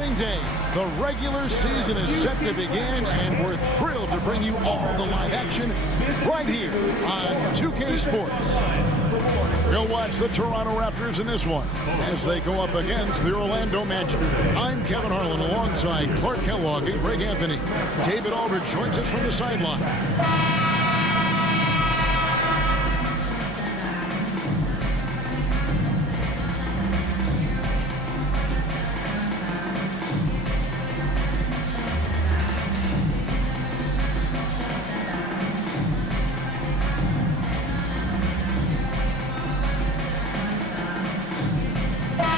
Day. The regular season is set to begin, and we're thrilled to bring you all the live action right here on 2K Sports. We'll watch the Toronto Raptors in this one as they go up against the Orlando Magic. I'm Kevin Harlan alongside Clark Kellogg and Greg Anthony. David Aldridge joins us from the sideline.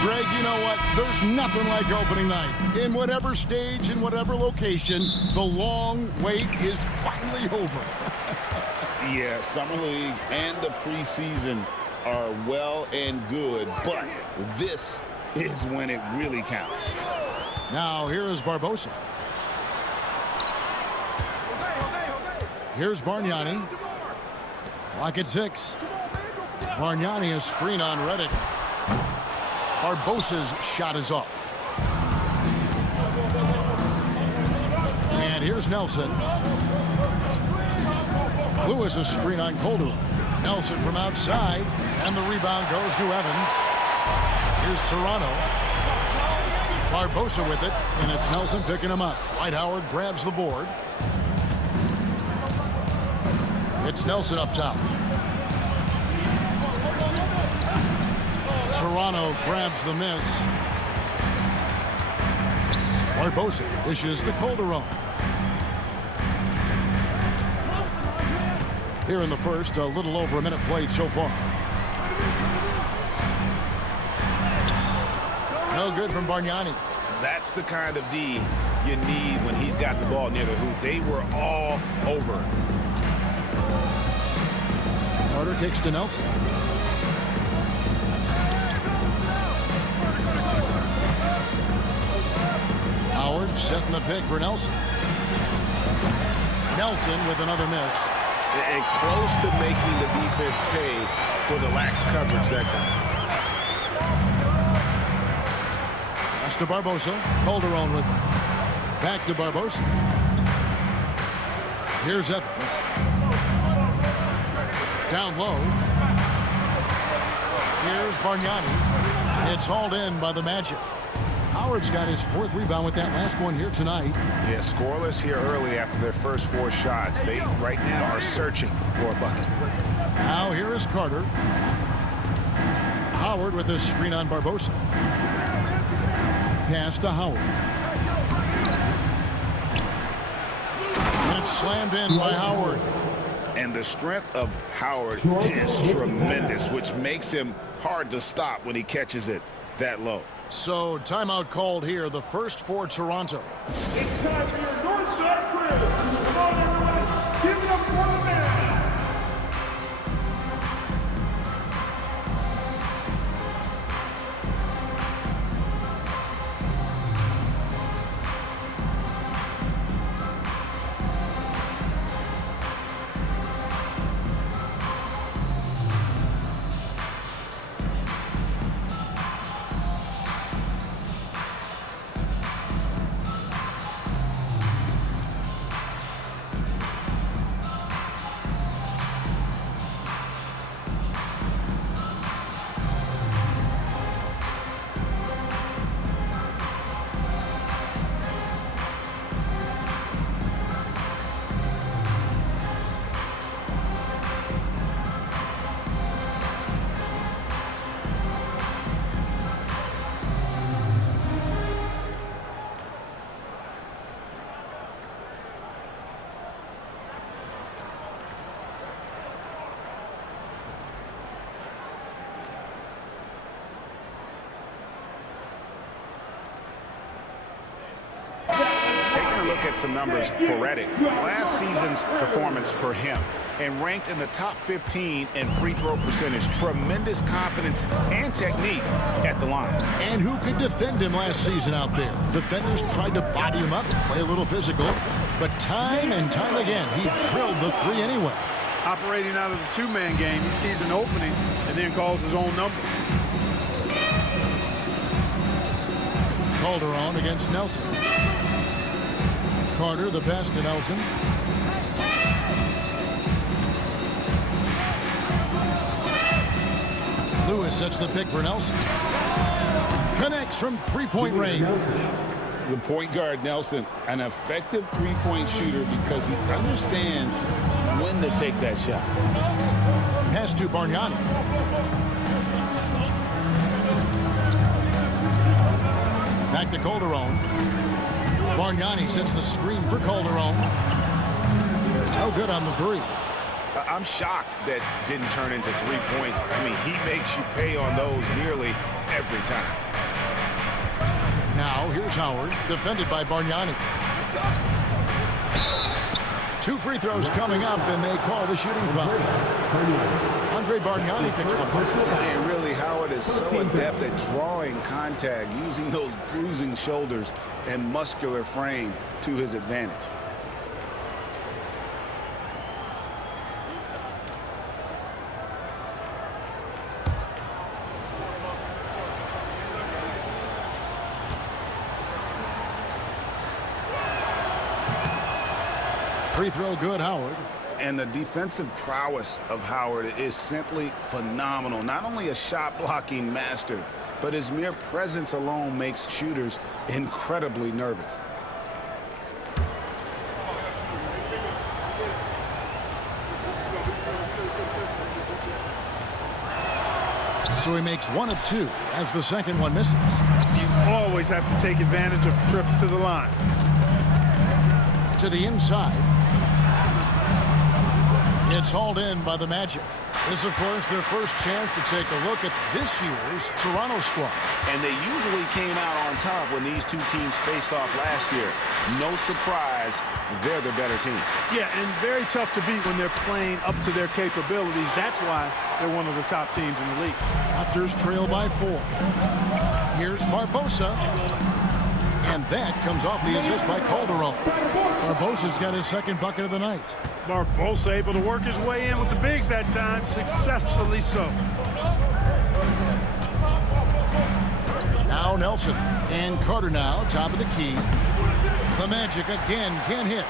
Greg, you know what? There's nothing like opening night. In whatever stage, in whatever location, the long wait is finally over. Yeah, Summer League and the preseason are well and good, but this is when it really counts. Now, here is Barbosa. Here's Bargnani. Clock at 6. Bargnani, a screen on Redick. Barbosa's shot is off. And here's Nelson. Lewis, a screen on Calderon. Nelson from outside, and the rebound goes to Evans. Here's Toronto. Barbosa with it, and it's Nelson picking him up. Dwight Howard grabs the board. It's Nelson up top. Toronto grabs the miss. Barbosa dishes to Calderon. Here in the first, a little over a minute played so far. No good from Bargnani. That's the kind of D you need when he's got the ball near the hoop. They were all over it. Carter kicks to Nelson. Howard setting the pick for Nelson. Nelson with another miss. And close to making the defense pay for the lax coverage that time. Pass to Barbosa. Calderon with it. Back to Barbosa. Here's Evans. Down low. Here's Bargnani. It's hauled in by the Magic. Howard's got his 4th rebound with that last one here tonight. Yeah, scoreless here early after their first 4 shots. They right now are searching for a bucket. Now here is Carter. Howard with this screen on Barbosa. Pass to Howard. And it's slammed in by Howard. And the strength of Howard is tremendous, which makes him hard to stop when he catches it that low. So, timeout called here, the first for Toronto. It's time for your North Side Crib. Come on, everybody. Give it up for the man. Look at some numbers for Redick. Last season's performance for him, and ranked in the top 15 in free throw percentage. Tremendous confidence and technique at the line. And who could defend him last season out there? Defenders tried to body him up, play a little physical, but time and time again, he drilled the 3 anyway. Operating out of the 2-man game, he sees an opening and then calls his own number. Calderon against Nelson. Carter, the pass to Nelson. Lewis sets the pick for Nelson. Connects from three-point range. The point guard, Nelson, an effective three-point shooter because he understands when to take that shot. Pass to Bargnani. Back to Calderon. Bargnani sets the screen for Calderon. No good on the three. I'm shocked that didn't turn into 3 points. I mean, he makes you pay on those nearly every time. Now, here's Howard, defended by Bargnani. 2 free throws coming up, and they call the shooting foul. Andre Bargnani picks one. And really, Howard is so adept at drawing contact, using those bruising shoulders and muscular frame to his advantage. Free throw good, Howard. And the defensive prowess of Howard is simply phenomenal. Not only a shot-blocking master, but his mere presence alone makes shooters incredibly nervous. So he makes 1 of 2 as the second one misses. You always have to take advantage of trips to the line. To the inside. It's hauled in by the Magic. This, of course, their first chance to take a look at this year's Toronto squad. And they usually came out on top when these two teams faced off last year. No surprise, they're the better team. Yeah, and very tough to beat when they're playing up to their capabilities. That's why they're one of the top teams in the league. Raptors trail by 4. Here's Barbosa. And that comes off the assist by Calderon. Barbosa's got his second bucket of the night. Barbosa able to work his way in with the bigs that time, successfully so. Now Nelson and Carter now, top of the key. The Magic again can't hit.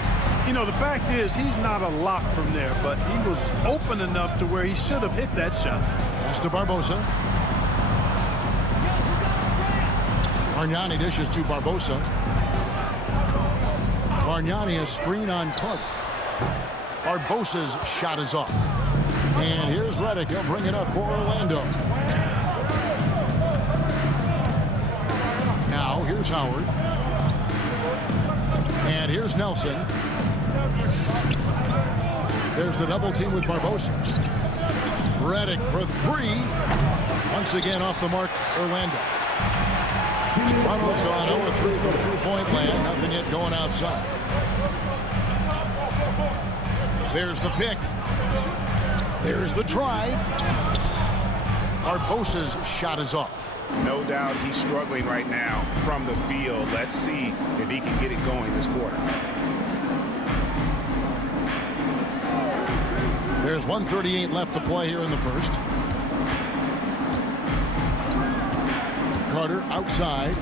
You know, the fact is he's not a lock from there, but he was open enough to where he should have hit that shot. Pass to Barbosa. Bargnani dishes to Barbosa. Bargnani a screen on Carter. Barbosa's shot is off. And here's Redick. He'll bring it up for Orlando. Now here's Howard. And here's Nelson. There's the double team with Barbosa. Redick for 3. Once again off the mark, Orlando. Toronto's gone 0-3 from three-point land. Nothing yet going outside. There's the pick. There's the drive. Barbosa's shot is off. No doubt he's struggling right now from the field. Let's see if he can get it going this quarter. There's 1:38 left to play here in the first. Carter outside.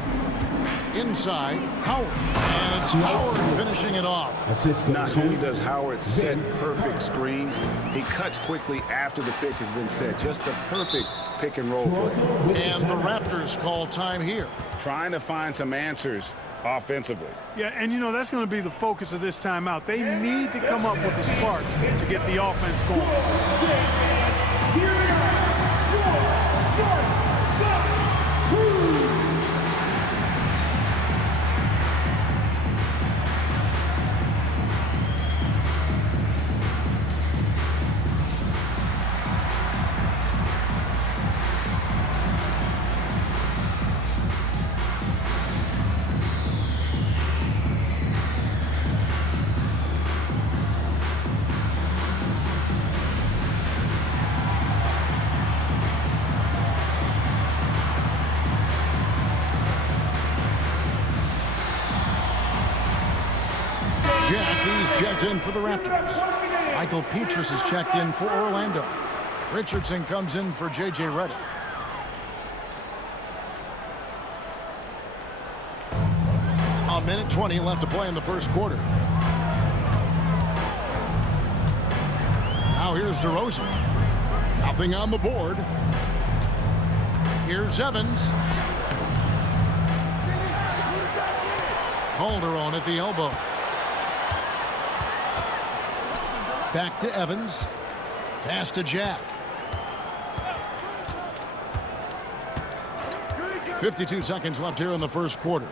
Inside, Howard. And it's Howard finishing it off. Not only does Howard set perfect screens, he cuts quickly after the pick has been set. Just a perfect pick and roll play. And the Raptors call time here. Trying to find some answers offensively. Yeah, and you know, that's going to be the focus of this timeout. They need to come up with a spark to get the offense going. He's checked in for the Raptors. Michael Petrus is checked in for Orlando. Richardson comes in for J.J. Redick. A minute 20 left to play in the first quarter. Now here's DeRozan. Nothing on the board. Here's Evans. Calderon at the elbow. Back to Evans. Pass to Jack. 52 seconds left here in the first quarter.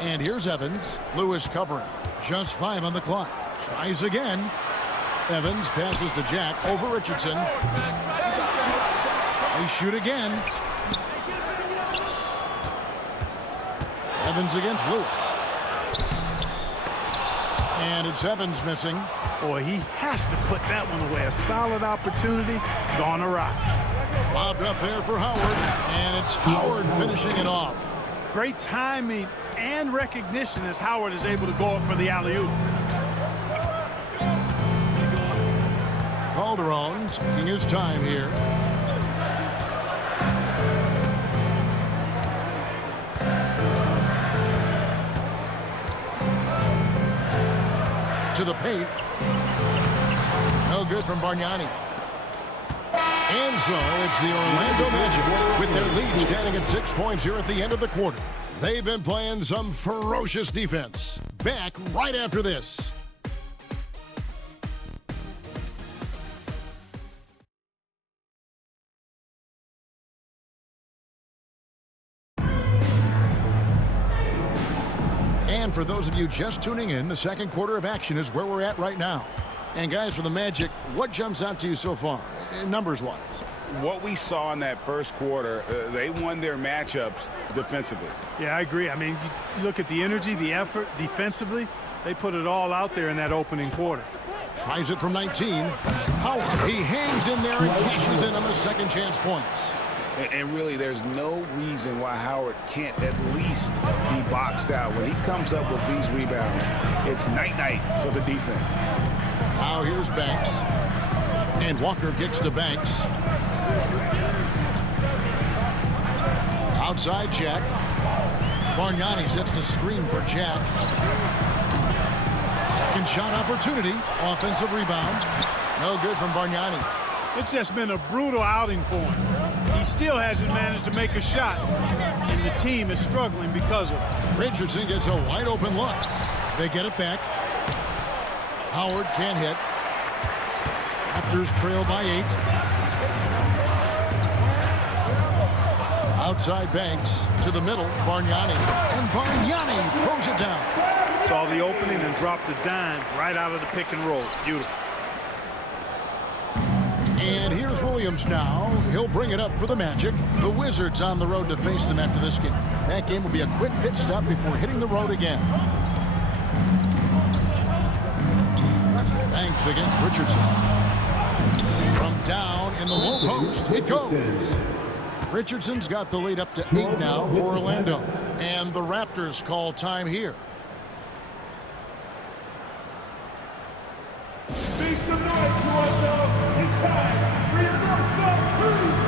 And here's Evans. Lewis covering. Just 5 on the clock. Tries again. Evans passes to Jack over Richardson. They shoot again. Evans against Lewis. And it's Evans missing. Boy, he has to put that one away. A solid opportunity gone awry. Lobbed up there for Howard. And it's Howard finishing it off. Great timing and recognition as Howard is able to go up for the alley-oop. Calderon taking his time here. To the paint. No good from Bargnani. And so it's the Orlando Magic with their lead standing at 6 points here at the end of the quarter. They've been playing some ferocious defense. Back right after this. And for those of you just tuning in, the second quarter of action is where we're at right now. And guys, for the Magic, what jumps out to you so far, numbers-wise? What we saw in that first quarter, they won their matchups defensively. Yeah, I agree. I mean, you look at the energy, the effort defensively, they put it all out there in that opening quarter. Tries it from 19. Howard, he hangs in there and cashes in on the second chance points. And really, there's no reason why Howard can't at least be boxed out. When he comes up with these rebounds, it's night-night for the defense. Now here's Banks. And Walker kicks to Banks. Outside Jack. Bargnani sets the screen for Jack. Second shot opportunity. Offensive rebound. No good from Bargnani. It's just been a brutal outing for him. He still hasn't managed to make a shot, and the team is struggling because of it. Richardson gets a wide open look. They get it back. Howard can't hit. Raptors trail by 8. Outside Banks to the middle. Bargnani. And Bargnani throws it down. Saw the opening and dropped a dime right out of the pick and roll. Beautiful. And here's Williams now. He'll bring it up for the Magic. The Wizards on the road to face them after this game. That game will be a quick pit stop before hitting the road again. Banks against Richardson. From down in the low post, it goes. Richardson's got the lead up to 8 now for Orlando. And the Raptors call time here. Make some noise, Toronto. It's time for your North-South Crew.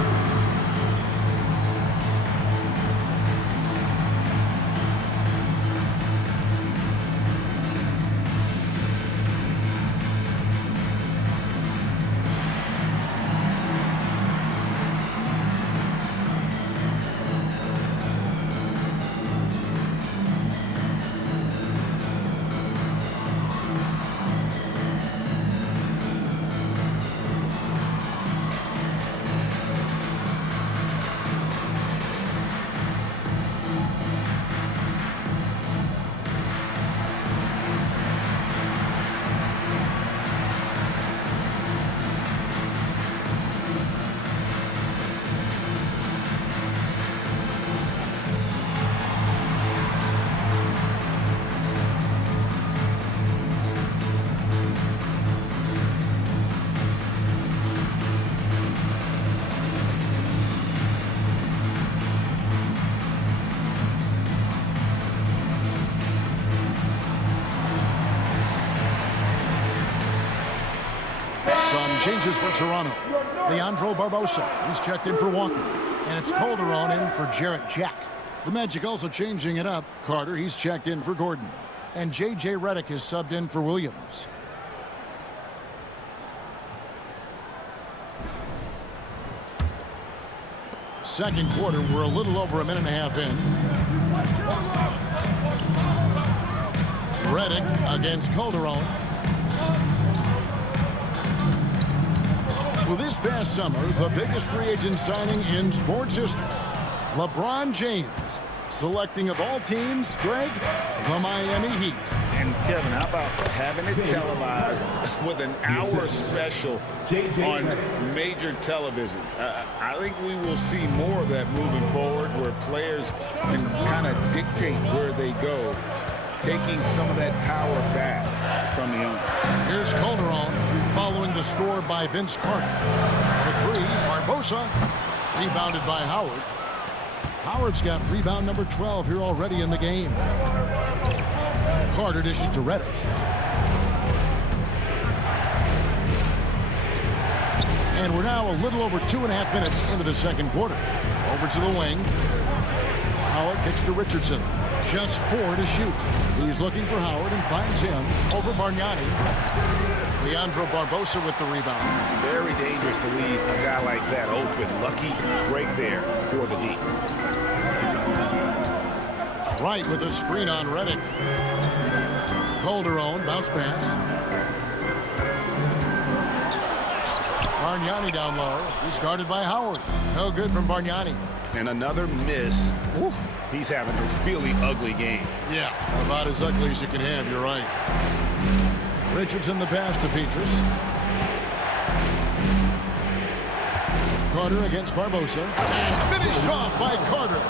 Changes for Toronto. Leandro Barbosa. He's checked in for Walker. And it's Calderon in for Jarrett Jack. The Magic also changing it up. Carter, he's checked in for Gordon. And J.J. Redick is subbed in for Williams. Second quarter, we're a little over a minute and a half in. Redick against Calderon. Well, this past summer, the biggest free agent signing in sports history, LeBron James, selecting of all teams, Greg, the Miami Heat. And Kevin, how about having it televised with an hour special on major television? I think we will see more of that moving forward, where players can kind of dictate where they go, taking some of that power back from the owner. Here's Calderon following the score by Vince Carter. The three, Barbosa, rebounded by Howard. Howard's got rebound number 12 here already in the game. Carter dished it to Redick. And we're now a little over 2.5 minutes into the second quarter. Over to the wing. Howard kicks to Richardson. Just 4 to shoot. He's looking for Howard and finds him over Bargnani. Leandro Barbosa with the rebound. Very dangerous to leave a guy like that open. Lucky break there for the D. Right with a screen on Redick. Calderon, bounce pass. Bargnani down low. He's guarded by Howard. No good from Bargnani. And another miss. Oof. He's having a really ugly game. Yeah, about as ugly as you can have, you're right. Richardson the pass to Petrus. Carter against Barbosa. And finished off by Carter.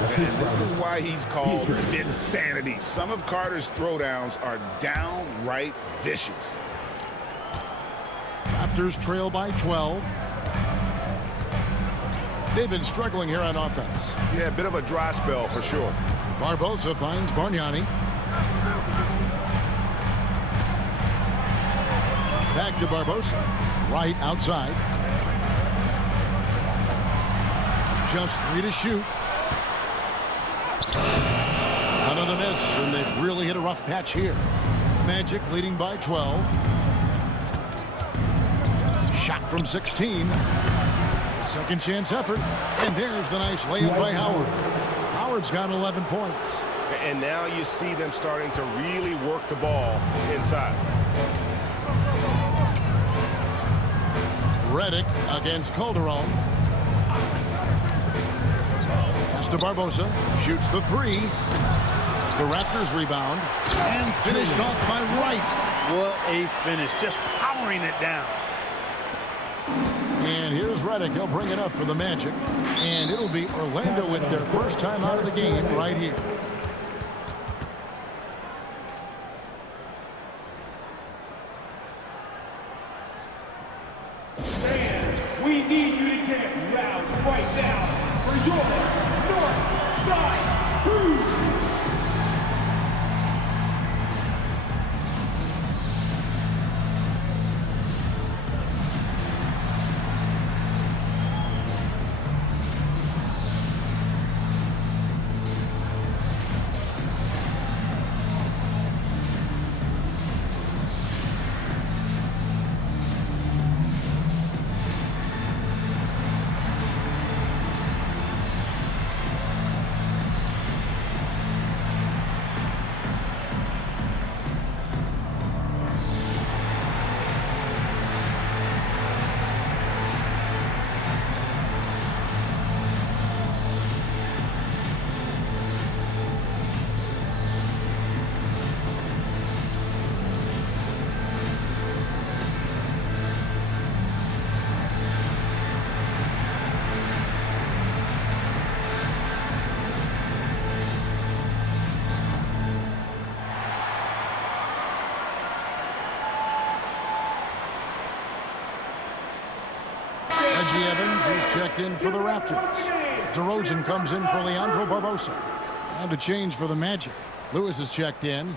And this is why he's called insanity. Some of Carter's throwdowns are downright vicious. Raptors trail by 12. They've been struggling here on offense. Yeah, a bit of a dry spell for sure. Barbosa finds Bargnani. Back to Barbosa. Right outside. Just 3 to shoot. Another miss, and they've really hit a rough patch here. Magic leading by 12. Shot from 16. Second chance effort, and there's the nice layup by Howard. Howard's got 11 points. And now you see them starting to really work the ball inside. Redick against Calderon. Pass to Barbosa. Shoots the 3. The Raptors rebound. And finished off by Wright. What a finish. Just powering it down. And here's Redick. He'll bring it up for the Magic. And it'll be Orlando with their first time out of the game right here. Fans, we need you to get loud right now for your North Side Crew. Evans is checked in for the Raptors. DeRozan comes in for Leandro Barbosa. And to change for the Magic. Lewis is checked in.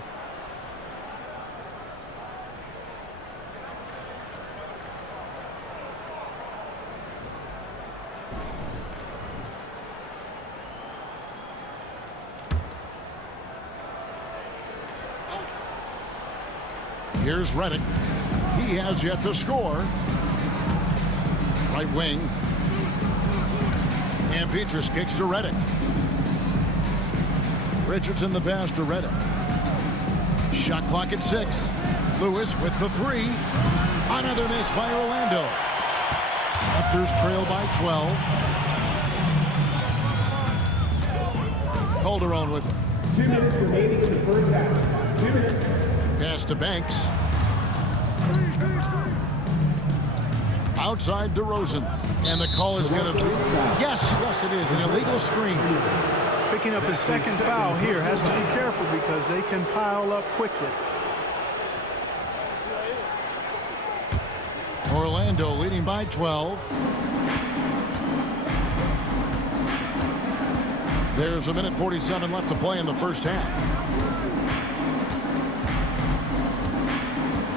Here's Reddick. He has yet to score. Right wing. And Petrus kicks to Reddick. Richardson the pass to Reddick. Shot clock at 6. Lewis with the 3. Another miss by Orlando. Raptors trail by 12. Calderon with it. 2 minutes remaining in the first half. 2 minutes. Pass to Banks. Outside DeRozan. And the call is going to be, yes, it is, an illegal screen. Picking up his second foul here. Has to be careful because they can pile up quickly. Orlando leading by 12. There's a minute 47 left to play in the first half.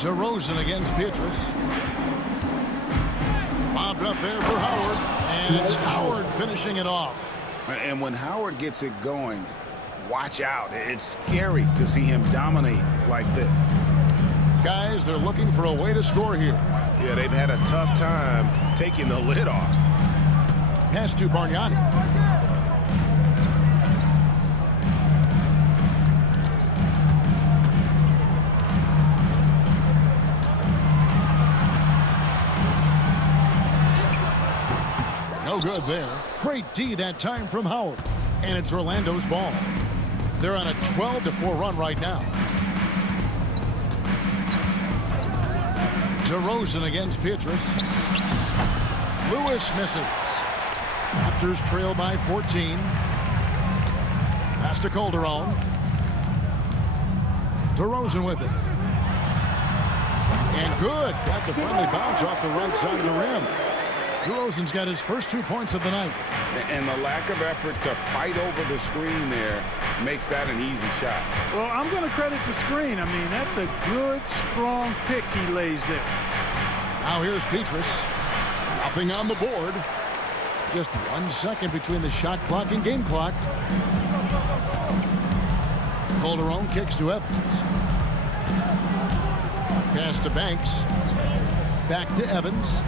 DeRozan against Petrus. Bobbed up there for Howard, and it's Howard finishing it off. And when Howard gets it going, watch out. It's scary to see him dominate like this. Guys, they're looking for a way to score here. Yeah, they've had a tough time taking the lid off. Pass to Bargnani. No good there. Great D that time from Howard. And it's Orlando's ball. They're on a 12-4 run right now. DeRozan against Petrus. Lewis misses. Raptors trail by 14. Pass to Calderon. DeRozan with it. And good. Got the friendly bounce off the right side of the rim. DeRozan's got his first 2 points of the night. And the lack of effort to fight over the screen there makes that an easy shot. Well, I'm going to credit the screen. I mean, that's a good, strong pick he lays there. Now here's Petrus. Nothing on the board. Just 1 second between the shot clock and game clock. Calderon kicks to Evans. Pass to Banks. Back to Evans.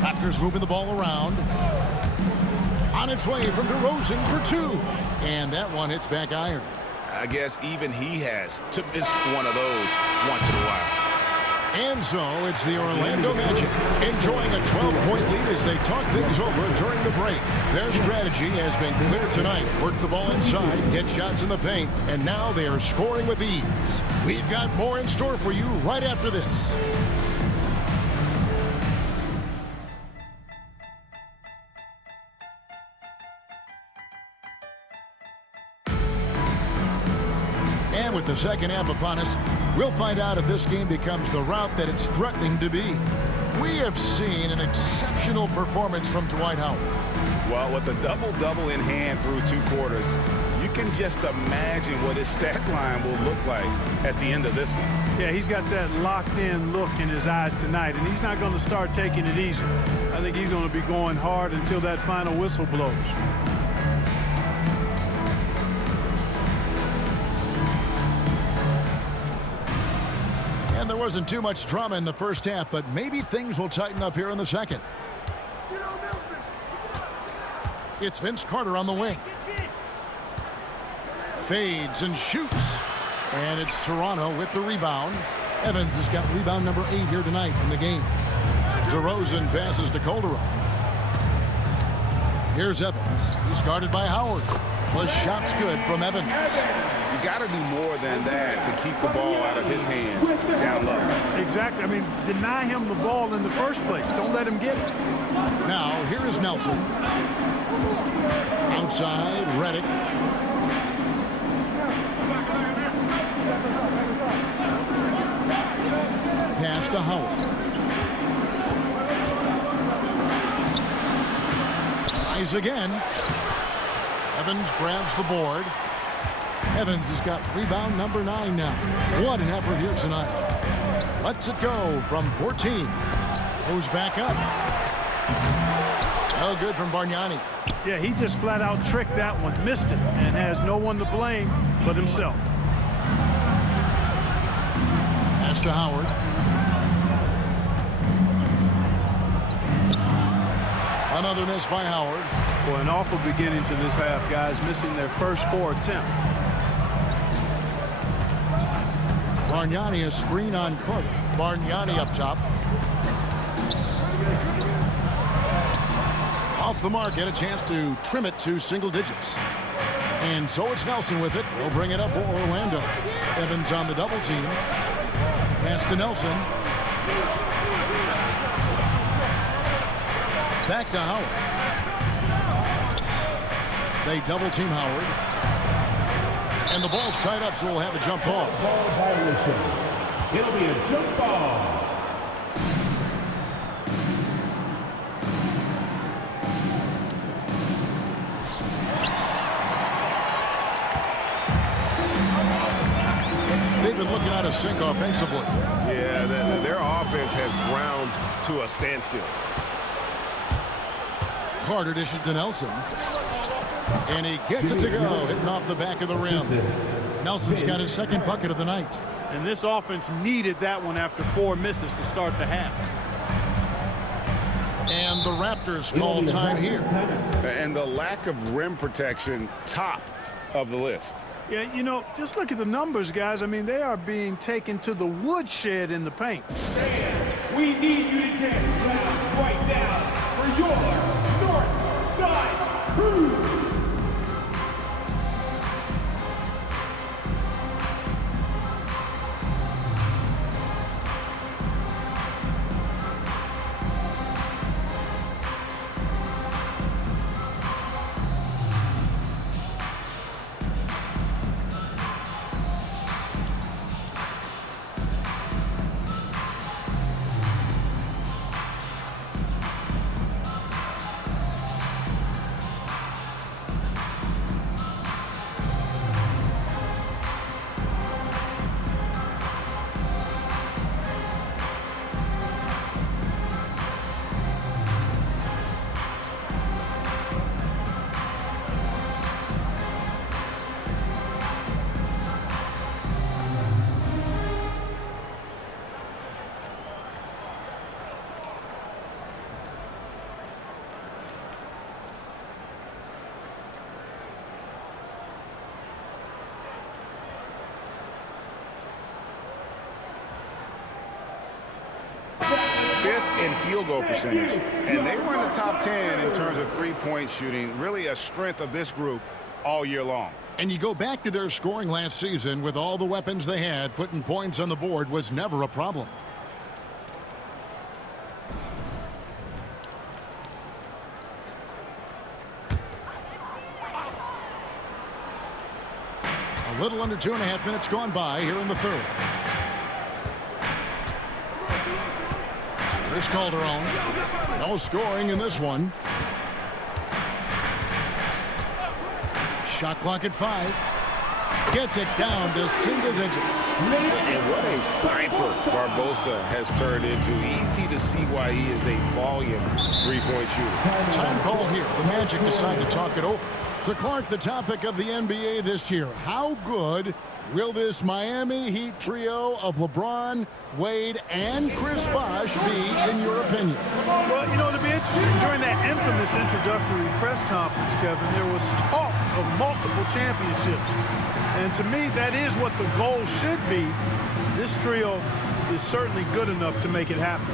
Raptors moving the ball around. On its way from DeRozan for 2. And that one hits back iron. I guess even he has to miss one of those once in a while. And so it's the Orlando Magic enjoying a 12-point lead as they talk things over during the break. Their strategy has been clear tonight. Work the ball inside, get shots in the paint, and now they are scoring with ease. We've got more in store for you right after this. And with the second half upon us, we'll find out if this game becomes the route that it's threatening to be. We have seen an exceptional performance from Dwight Howard. Well, with a double-double in hand through 2 quarters, you can just imagine what his stat line will look like at the end of this one. Yeah, he's got that locked-in look in his eyes tonight, and he's not going to start taking it easy. I think he's going to be going hard until that final whistle blows. And there wasn't too much drama in the first half, but maybe things will tighten up here in the second. It's Vince Carter on the wing. Fades and shoots. And it's Toronto with the rebound. Evans has got rebound number 8 here tonight in the game. DeRozan passes to Calderon. Here's Evans. He's guarded by Howard. The shot's good from Evans. You got to do more than that to keep the ball out of his hands down low. Exactly. I mean, deny him the ball in the first place. Don't let him get it. Now, here is Nelson. Outside, Reddick. Pass to Howard. Tries again. Evans grabs the board. Evans has got rebound number 9 now. What an effort here tonight. Lets it go from 14. Goes back up. No good from Bargnani. Yeah, he just flat out tricked that one, missed it, and has no one to blame but himself. Pass to Howard. Another miss by Howard. Well, an awful beginning to this half, guys, missing their first 4 attempts. Bargnani a screen on Carter. Bargnani up top. Off the mark, had a chance to trim it to single digits. And so it's Nelson with it. He'll bring it up for Orlando. Evans on the double team. Pass to Nelson. Back to Howard. They double team Howard. And the ball's tied up, so we'll have a jump ball. Ball violation. It'll be a jump ball. They've been looking out of sync offensively. Yeah, their offense has ground to a standstill. Carter dishes to Nelson. And he gets it to go, hitting off the back of the rim. Nelson's got his second bucket of the night. And this offense needed that one after 4 misses to start the half. And the Raptors call time here. And the lack of rim protection, top of the list. Yeah, you know, just look at the numbers, guys. I mean, they are being taken to the woodshed in the paint. We need you to get down right now for your North Side Crew. Fifth in field goal percentage, and they were in the top 10 in terms of three-point shooting. Really a strength of this group all year long. And you go back to their scoring last season with all the weapons they had, putting points on the board was never a problem. A little under 2.5 minutes gone by here in the third. Here's Calderon. No scoring in this one. Shot clock at 5. Gets it down to single digits. And what a sniper Barbosa has turned into. Easy to see why he is a volume three-point shooter. Time call here. The Magic decide to talk it over. To Clark, the topic of the NBA this year. How good will this Miami Heat trio of LeBron, Wade, and Chris Bosh be, in your opinion? Well, you know, it'll be interesting. During that infamous introductory press conference, Kevin, there was talk of multiple championships. And to me, that is what the goal should be. This trio is certainly good enough to make it happen.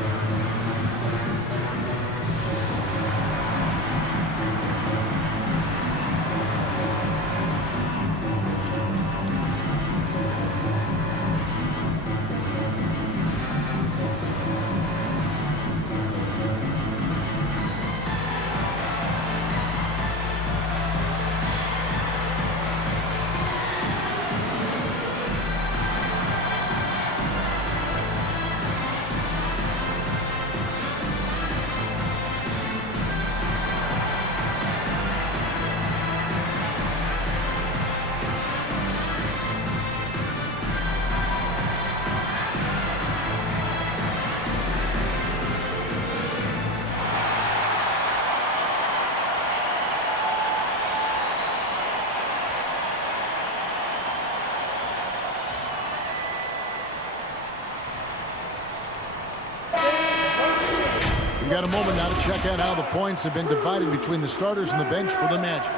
We've got a moment now to check out how the points have been divided between the starters and the bench for the Magic.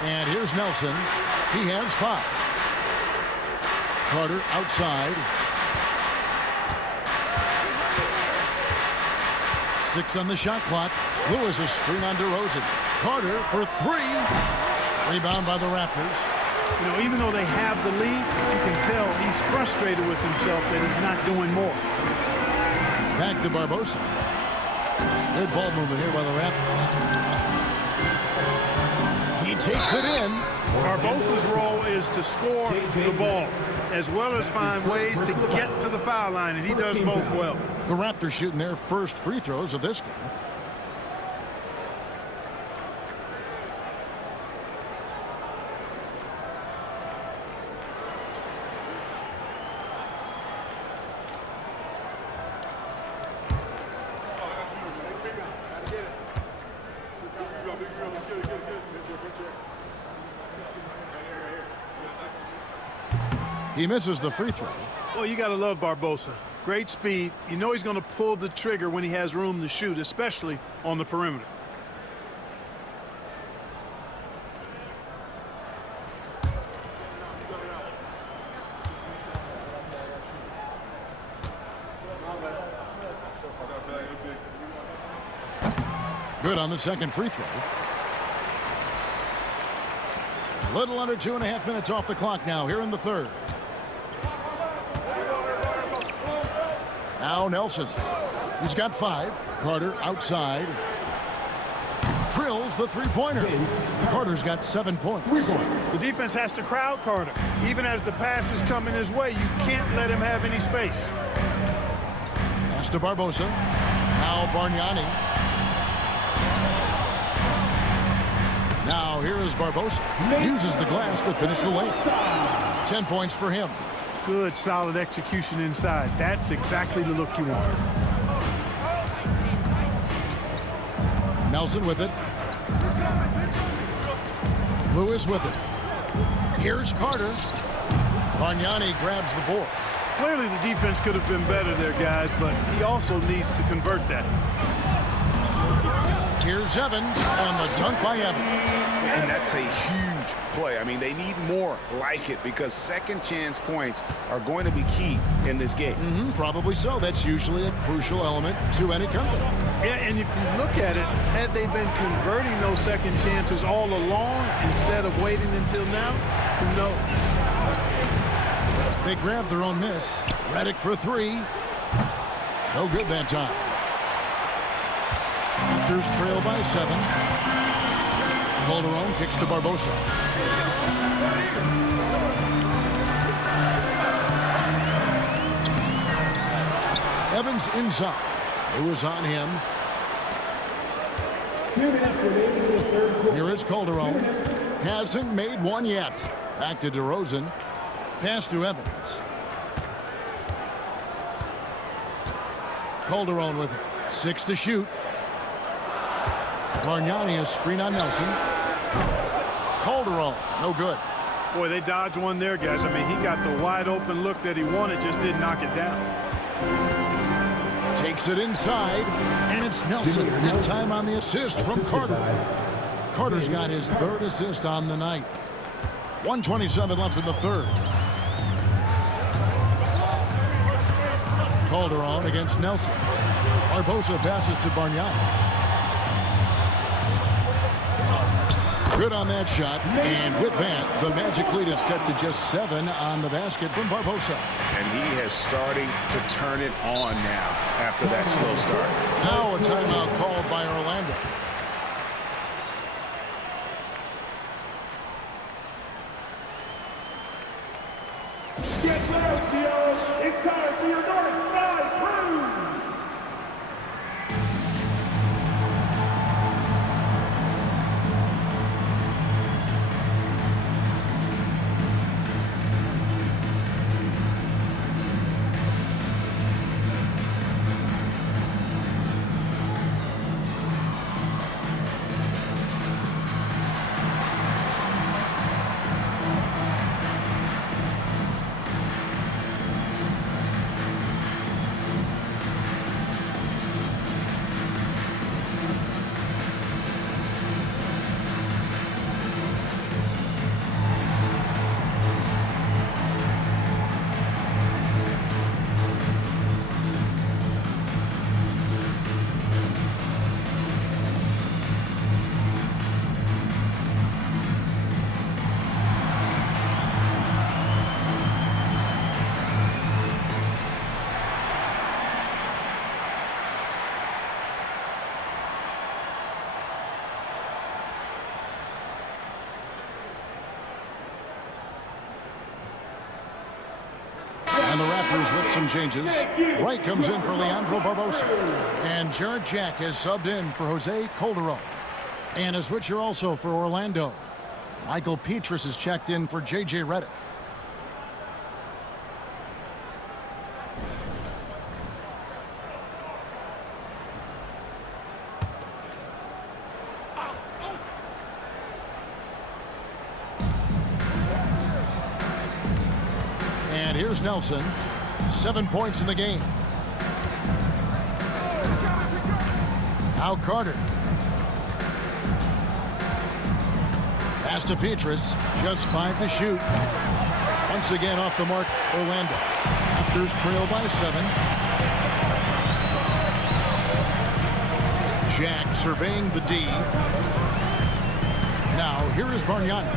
And here's Nelson. He has 5. Carter outside. 6 on the shot clock. Lewis a screen on DeRozan. Carter for 3. Rebound by the Raptors. You know, even though they have the lead, you can tell he's frustrated with himself that he's not doing more. Back to Barbosa. Good ball movement here by the Raptors. He takes it in. Barbosa's role is to score the ball as well as find ways to get to the foul line, and he does both well. The Raptors shooting their first free throws of this game. He misses the free throw. Well, you got to love Barbosa. Great speed. You know he's going to pull the trigger when he has room to shoot, especially on the perimeter. Good on the second free throw. A little under 2.5 minutes off the clock now here in the third. Now Nelson. He's got 5. Carter outside. Drills the three-pointer. Carter's got 7 points. The defense has to crowd Carter. Even as the pass is coming his way, you can't let him have any space. Pass to Barbosa. Now Bargnani. Now here is Barbosa. Uses the glass to finish the lane. 10 points for him. Good, solid execution inside. That's exactly the look you want. Nelson with it. Lewis with it. Here's Carter. Bargnani grabs the board. Clearly the defense could have been better there, guys, but he also needs to convert that. Here's Evans on the dunk by Evans. And that's a huge play. I mean, they need more like it because second chance points are going to be key in this game. Probably so. That's usually a crucial element to any comeback. Yeah, and if you look at it, had they been converting those second chances all along instead of waiting until now, who knows? They grabbed their own miss. Redick for 3. No good that time. Raptors trail by 7. Calderon kicks to Barbosa. Evans inside. It was on him. 2 minutes remaining in the third quarter. Here is Calderon. Hasn't made one yet. Back to DeRozan. Pass to Evans. Calderon with it. 6 to shoot. Bargnani a screen on Nelson. Calderon, no good. Boy, they dodged one there, guys. I mean, he got the wide open look that he wanted, just didn't knock it down. Takes it inside, and it's Nelson. And time on the assist from Carter. Carter's got his 3rd assist on the night. 1:27 left in the third. Calderon against Nelson. Barbosa passes to Bargnani. Good on that shot, and with that, the Magic lead is cut to just 7 on the basket from Barbosa. And he is starting to turn it on now after that slow start. Now a timeout called by Orlando. Get ready, Theo. It's time for your North Side crew. And the Raptors with some changes. Wright comes in for Leandro Barbosa. And Jared Jack has subbed in for Jose Calderon. And a switcher also for Orlando. Michael Petrus is checked in for J.J. Redick. And here's Nelson. 7 points in the game. Now Carter. Pass to Petrus. Just 5 to shoot. Once again off the mark, Orlando. Raptors trail by 7. Jack surveying the D. Now here is Bargnani.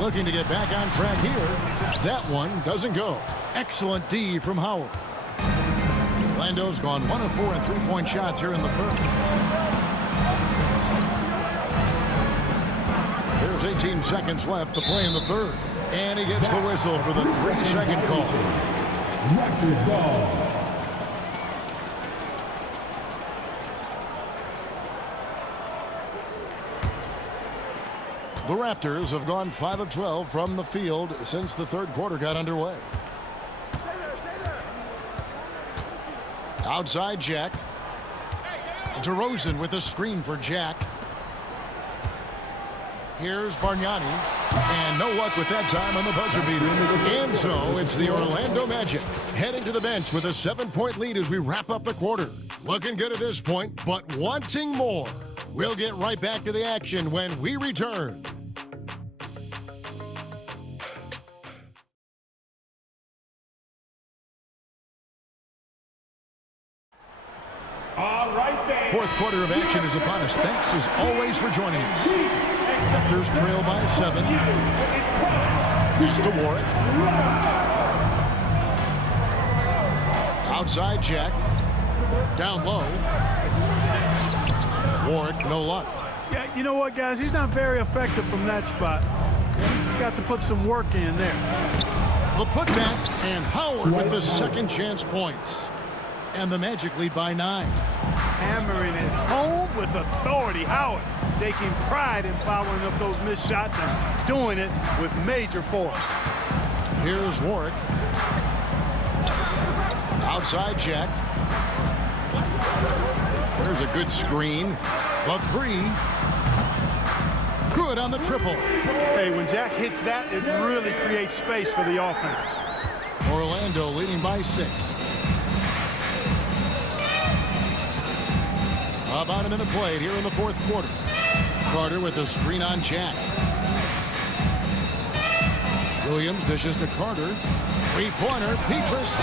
Looking to get back on track here. That one doesn't go. Excellent D from Howard. Orlando's gone 1 of 4 in 3-point shots here in the third. There's 18 seconds left to play in the third. And he gets the whistle for the 3-second call. Raptors ball. The Raptors have gone 5 of 12 from the field since the third quarter got underway. Outside Jack. DeRozan with a screen for Jack. Here's Bargnani. And no luck with that time on the buzzer beater. And so it's the Orlando Magic heading to the bench with a 7-point lead as we wrap up the quarter. Looking good at this point, but wanting more. We'll get right back to the action when we return. All right, fans. Fourth quarter of action is upon us. Thanks as always for joining us. Raptors trail by 7. Pass to Warwick. Outside Jack. Down low. Warwick, no luck. Yeah, you know what, guys? He's not very effective from that spot. He's got to put some work in there. The putback, and Howard with the second chance points. And the Magic lead by 9. Hammering it home with authority. Howard taking pride in following up those missed shots and doing it with major force. Here's Warwick. Outside Jack. There's a good screen. The 3. Good on the triple. Hey, when Jack hits that, it really creates space for the offense. Orlando leading by 6. About a minute played here in the fourth quarter. Carter with a screen on Jack. Williams dishes to Carter. 3-pointer, Petrus.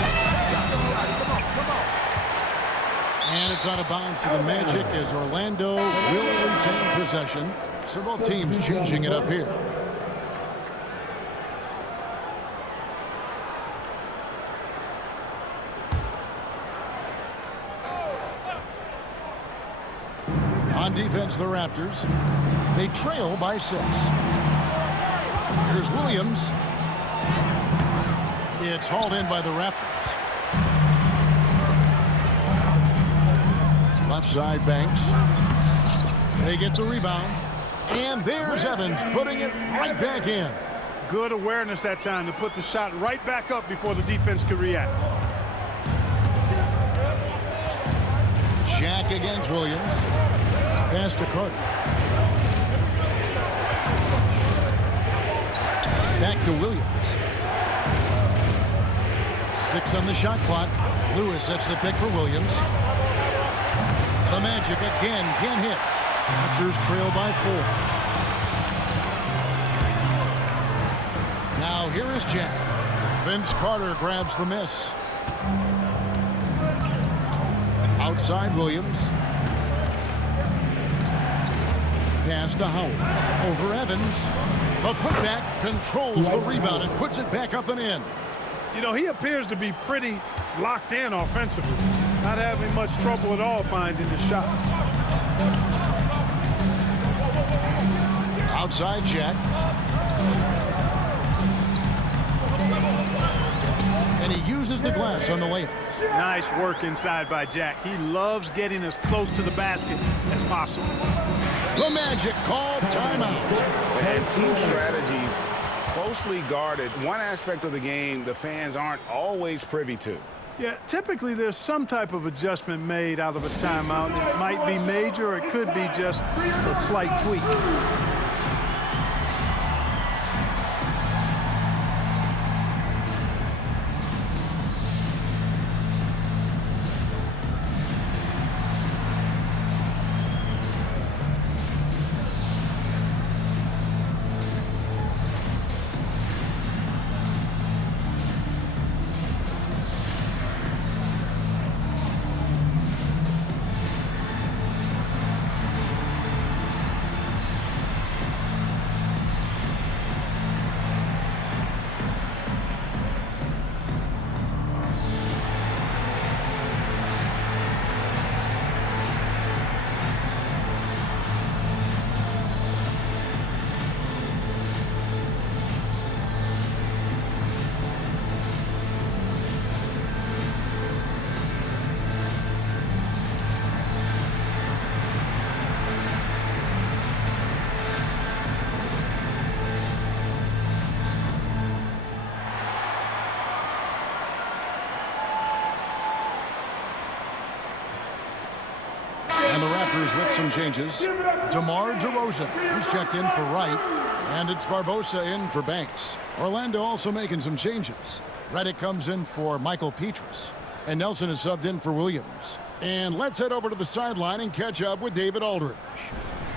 And it's out of bounds to the Magic as Orlando will retain possession. So both teams changing it up here. On defense, the Raptors. They trail by 6. Here's Williams. It's hauled in by the Raptors. Left side, Banks. They get the rebound. And there's Evans putting it right back in. Good awareness that time to put the shot right back up before the defense could react. Jack against Williams. Pass to Carter. Back to Williams. 6 on the shot clock. Lewis sets the pick for Williams. The Magic again can't hit. Raptors trail by 4. Now here is Jack. Vince Carter grabs the miss. Outside Williams. Pass to Howard. Over Evans. The putback controls the rebound and puts it back up and in. You know, he appears to be pretty locked in offensively. Not having much trouble at all finding the shots. Outside Jack. And he uses the glass on the layup. Nice work inside by Jack. He loves getting as close to the basket as possible. The Magic called timeout. And team strategies closely guarded. One aspect of the game the fans aren't always privy to. Yeah, typically there's some type of adjustment made out of a timeout. It might be major, or it could be just a slight tweak. And the Raptors with some changes. DeMar DeRozan, he's checked in for Wright. And it's Barbosa in for Banks. Orlando also making some changes. Redick comes in for Michael Petrus. And Nelson is subbed in for Williams. And let's head over to the sideline and catch up with David Aldridge.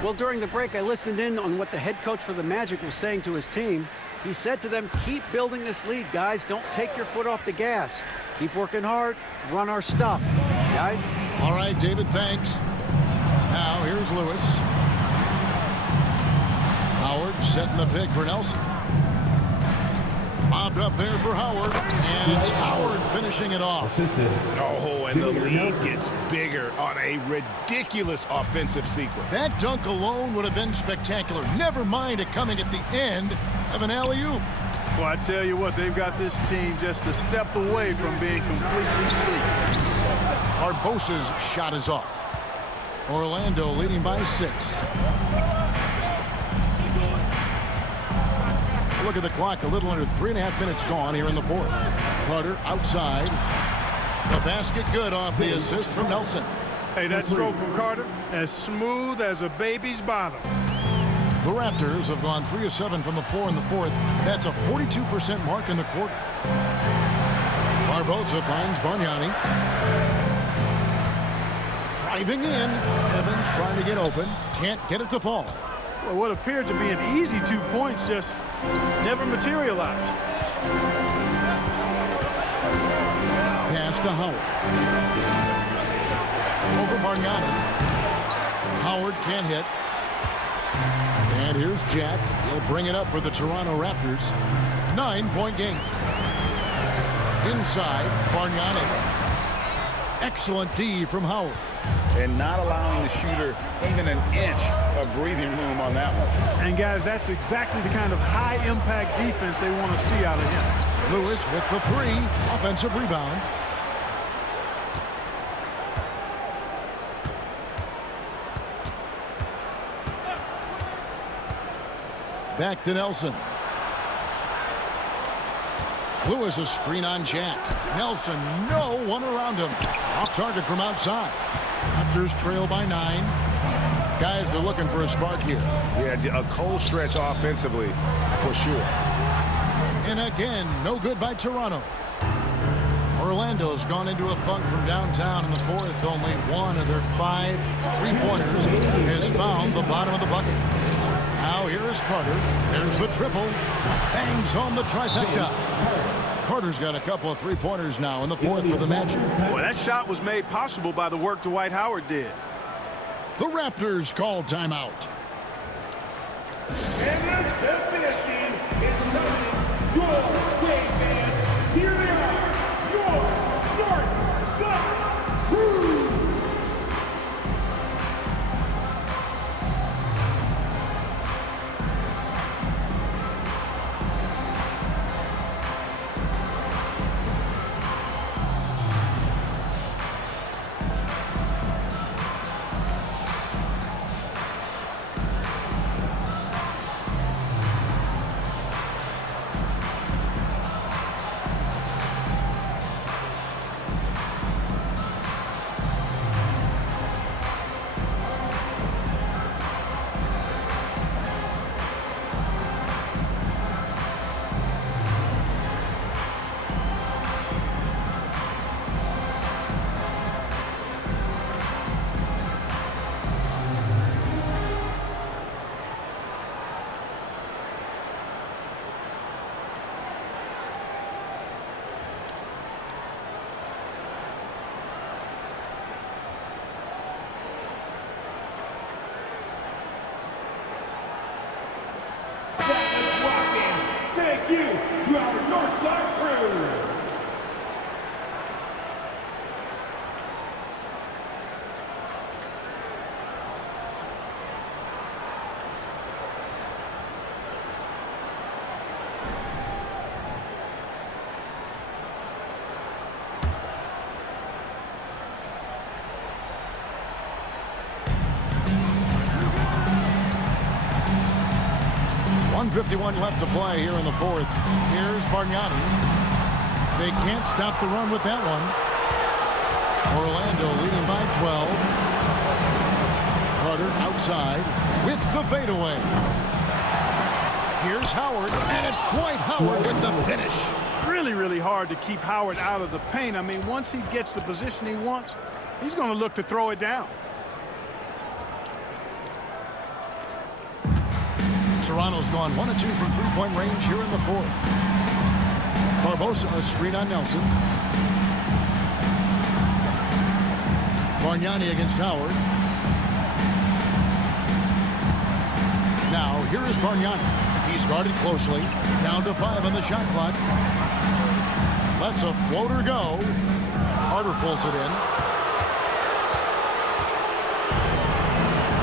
Well, during the break, I listened in on what the head coach for the Magic was saying to his team. He said to them, keep building this lead, guys. Don't take your foot off the gas. Keep working hard. Run our stuff, guys. All right, David, thanks. Now, here's Lewis. Howard setting the pick for Nelson. Lobbed up there for Howard, and it's Howard finishing it off. Oh, and the lead gets bigger on a ridiculous offensive sequence. That dunk alone would have been spectacular. Never mind it coming at the end of an alley-oop. Well, I tell you what, they've got this team just a step away from being completely asleep. Barbosa's shot is off. Orlando leading by 6. Look at the clock, a little under 3.5 minutes gone here in the fourth. Carter outside. The basket good off the assist from Nelson. Hey, that stroke from Carter, as smooth as a baby's bottom. The Raptors have gone 3 of 7 from the floor in the fourth. That's a 42% mark in the quarter. Barbosa finds Bargnani. Driving in. Evans trying to get open. Can't get it to fall. Well, what appeared to be an easy 2 points just never materialized. Pass to Howard. Over Bargnani. Howard can't hit. And here's Jack. He'll bring it up for the Toronto Raptors. 9-point game. Inside, Bargnani. Excellent D from Howard. And not allowing the shooter even an inch of breathing room on that one. And, guys, that's exactly the kind of high-impact defense they want to see out of him. Lewis with the 3. Offensive rebound. Back to Nelson. Lewis a screen on Jack. Nelson, no one around him. Off target from outside. Raptors trail by 9. Guys are looking for a spark here. Yeah, a cold stretch offensively for sure. And again, no good by Toronto. Orlando's gone into a funk from downtown in the fourth. Only one of their 5 3-pointers has found the bottom of the bucket. Now here is Carter. There's the triple. Bangs home the trifecta. Carter's got a couple of 3-pointers now in the fourth for the Magic. Well, that shot was made possible by the work Dwight Howard did. The Raptors call timeout. And the destination is not your way, man. Here they are, your North Side Crew. you to our Northside crew. .51 left to play here in the fourth. Here's Bargnani. They can't stop the run with that one. Orlando leading by 12. Carter outside with the fadeaway. Here's Howard, and it's Dwight Howard with the finish. Really, really hard to keep Howard out of the paint. I mean, once he gets the position he wants, he's going to look to throw it down. Toronto's gone 1 of 2 from three-point range here in the fourth. Barbosa, a screen on Nelson. Bargnani against Howard. Now, here is Bargnani. He's guarded closely. Down to 5 on the shot clock. Lets a floater go. Carter pulls it in.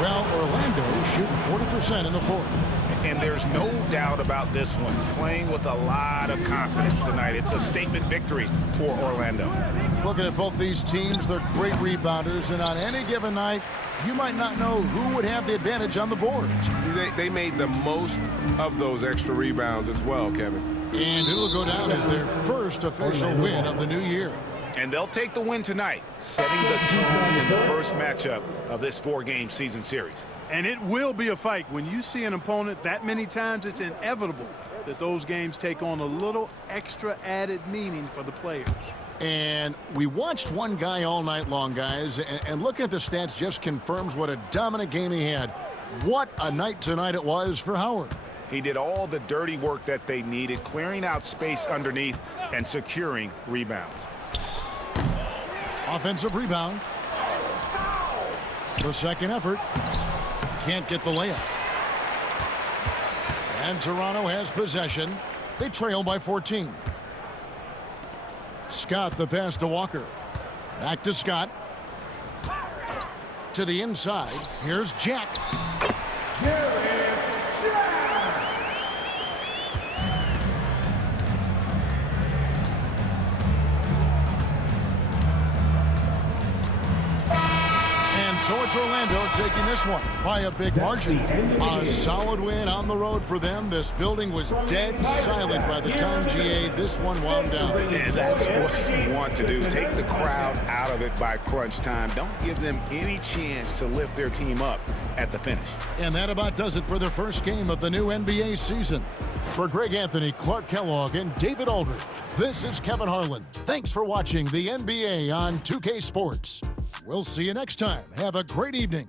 Well, Orlando shooting 40% in the fourth. And there's no doubt about this one. Playing with a lot of confidence tonight. It's a statement victory for Orlando. Looking at both these teams, they're great rebounders, and on any given night, you might not know who would have the advantage on the board. They made the most of those extra rebounds as well, Kevin. And it'll go down as their first official win of the new year. And they'll take the win tonight, setting the tone in the first matchup of this 4-game season series. And it will be a fight. When you see an opponent that many times, it's inevitable that those games take on a little extra added meaning for the players. And we watched one guy all night long, guys, and looking at the stats just confirms what a dominant game he had. What a night tonight it was for Howard. He did all the dirty work that they needed, clearing out space underneath and securing rebounds. Offensive rebound. The second effort. Can't get the layup. And Toronto has possession. They trail by 14. Scott the pass to Walker. Back to Scott. To the inside. Here's Jack. So it's Orlando taking this one by a big margin. A solid win on the road for them. This building was dead silent by the time GA this one wound down. And that's what you want to do. Take the crowd out of it by crunch time. Don't give them any chance to lift their team up at the finish. And that about does it for the first game of the new NBA season. For Greg Anthony, Clark Kellogg, and David Aldridge, this is Kevin Harlan. Thanks for watching the NBA on 2K Sports. We'll see you next time. Have a great evening.